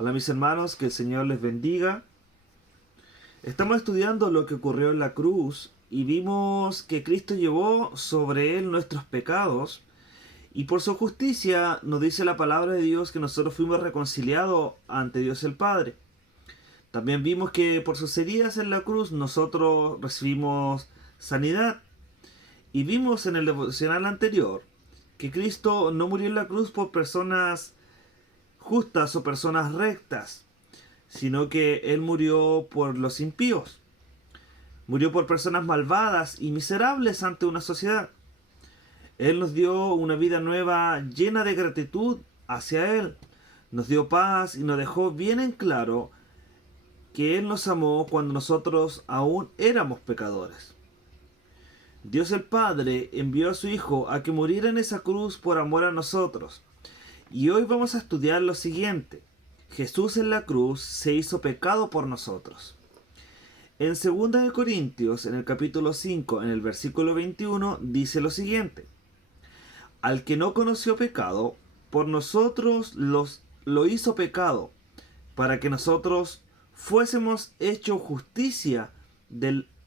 Hola mis hermanos, que el Señor les bendiga. Estamos estudiando lo que ocurrió en la cruz y vimos que Cristo llevó sobre él nuestros pecados y por su justicia nos dice la palabra de Dios que nosotros fuimos reconciliados ante Dios el Padre. También vimos que por sus heridas en la cruz nosotros recibimos sanidad y vimos en el devocional anterior que Cristo no murió en la cruz por personas justas o personas rectas, sino que Él murió por los impíos. Murió por personas malvadas y miserables ante una sociedad. Él nos dio una vida nueva llena de gratitud hacia Él. Nos dio paz y nos dejó bien en claro que Él nos amó cuando nosotros aún éramos pecadores. Dios el Padre envió a su Hijo a que muriera en esa cruz por amor a nosotros. Y hoy vamos a estudiar lo siguiente. Jesús en la cruz se hizo pecado por nosotros. En 2 Corintios, en el capítulo 5, en el versículo 21, dice lo siguiente. Al que no conoció pecado, por nosotros lo hizo pecado, para que nosotros fuésemos hechos justicia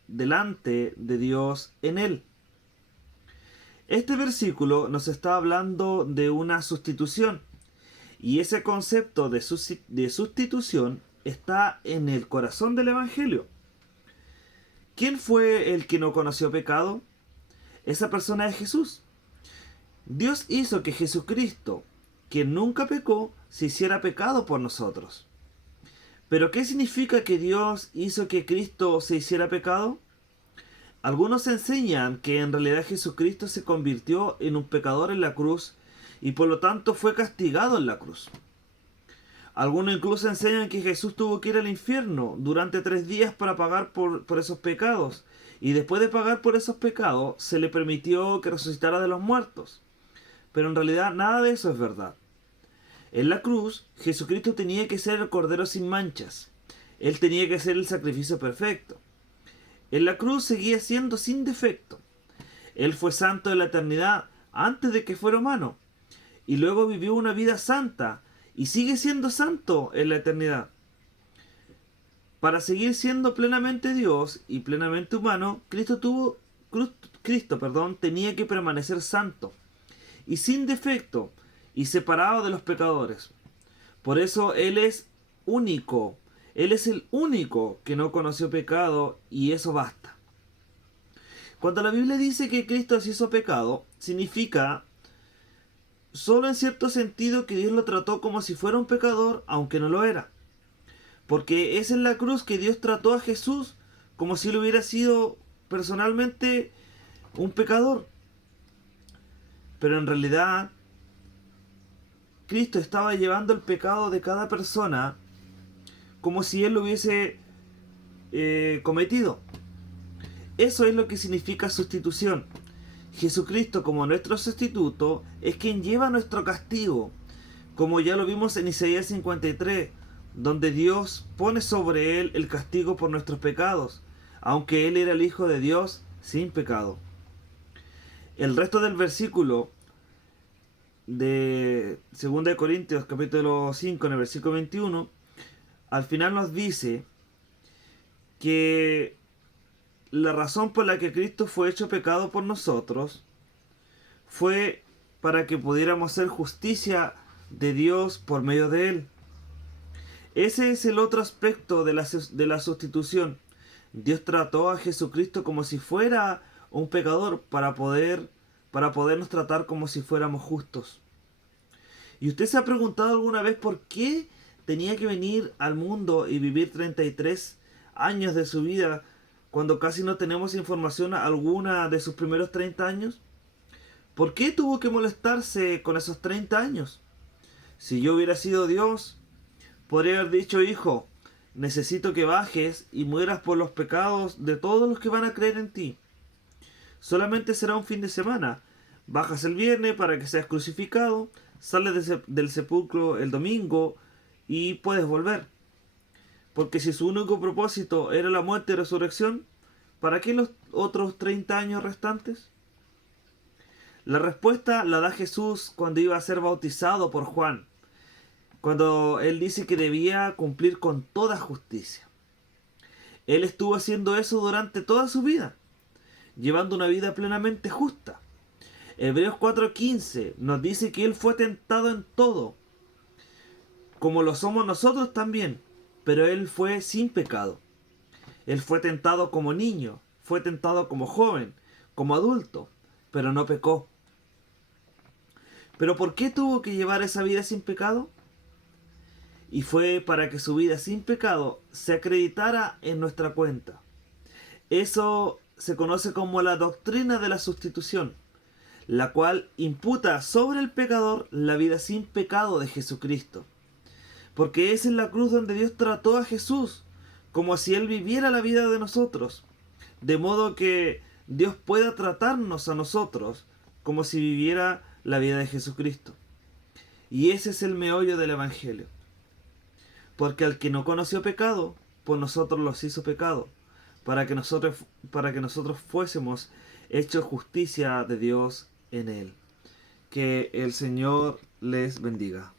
delante de Dios en él. Este versículo nos está hablando de una sustitución. Y ese concepto de sustitución está en el corazón del Evangelio. ¿Quién fue el que no conoció pecado? Esa persona es Jesús. Dios hizo que Jesucristo, quien nunca pecó, se hiciera pecado por nosotros. ¿Pero qué significa que Dios hizo que Cristo se hiciera pecado? Algunos enseñan que en realidad Jesucristo se convirtió en un pecador en la cruz y por lo tanto fue castigado en la cruz. Algunos incluso enseñan que Jesús tuvo que ir al infierno durante 3 días para pagar por esos pecados. Y después de pagar por esos pecados, se le permitió que resucitara de los muertos. Pero en realidad nada de eso es verdad. En la cruz, Jesucristo tenía que ser el Cordero sin manchas. Él tenía que ser el sacrificio perfecto. En la cruz seguía siendo sin defecto. Él fue santo de la eternidad antes de que fuera humano. Y luego vivió una vida santa y sigue siendo santo en la eternidad. Para seguir siendo plenamente Dios y plenamente humano, Cristo tenía que permanecer santo y sin defecto y separado de los pecadores. Por eso Él es único. Él es el único que no conoció pecado y eso basta. Cuando la Biblia dice que Cristo se hizo pecado, significa solo en cierto sentido que Dios lo trató como si fuera un pecador, aunque no lo era. Porque es en la cruz que Dios trató a Jesús como si él hubiera sido personalmente un pecador. Pero en realidad, Cristo estaba llevando el pecado de cada persona como si él lo hubiese cometido. Eso es lo que significa sustitución. Jesucristo como nuestro sustituto es quien lleva nuestro castigo, como ya lo vimos en Isaías 53, donde Dios pone sobre él el castigo por nuestros pecados, aunque él era el Hijo de Dios sin pecado. El resto del versículo de 2 Corintios capítulo 5 en el versículo 21, al final nos dice que la razón por la que Cristo fue hecho pecado por nosotros fue para que pudiéramos hacer justicia de Dios por medio de Él. Ese es el otro aspecto de la sustitución. Dios trató a Jesucristo como si fuera un pecador para podernos tratar como si fuéramos justos. ¿Y usted se ha preguntado alguna vez por qué tenía que venir al mundo y vivir 33 años de su vida cuando casi no tenemos información alguna de sus primeros 30 años? ¿Por qué tuvo que molestarse con esos 30 años? Si yo hubiera sido Dios, podría haber dicho, hijo, necesito que bajes y mueras por los pecados de todos los que van a creer en ti. Solamente será un fin de semana. Bajas el viernes para que seas crucificado, sales del sepulcro el domingo y puedes volver. Porque si su único propósito era la muerte y resurrección, ¿para qué los otros 30 años restantes? La respuesta la da Jesús cuando iba a ser bautizado por Juan. cuando Él dice que debía cumplir con toda justicia. Él estuvo haciendo eso durante toda su vida, llevando una vida plenamente justa. Hebreos 4:15 nos dice que Él fue tentado en todo, como lo somos nosotros también, pero Él fue sin pecado. Él fue tentado como niño, fue tentado como joven, como adulto, pero no pecó. ¿Pero por qué tuvo que llevar esa vida sin pecado? Y fue para que su vida sin pecado se acreditara en nuestra cuenta. Eso se conoce como la doctrina de la sustitución, la cual imputa sobre el pecador la vida sin pecado de Jesucristo. Porque es en la cruz donde Dios trató a Jesús como si Él viviera la vida de nosotros, de modo que Dios pueda tratarnos a nosotros como si viviera la vida de Jesucristo. Y ese es el meollo del Evangelio. Porque al que no conoció pecado, por nosotros los hizo pecado, para que nosotros fuésemos hechos justicia de Dios en Él. Que el Señor les bendiga.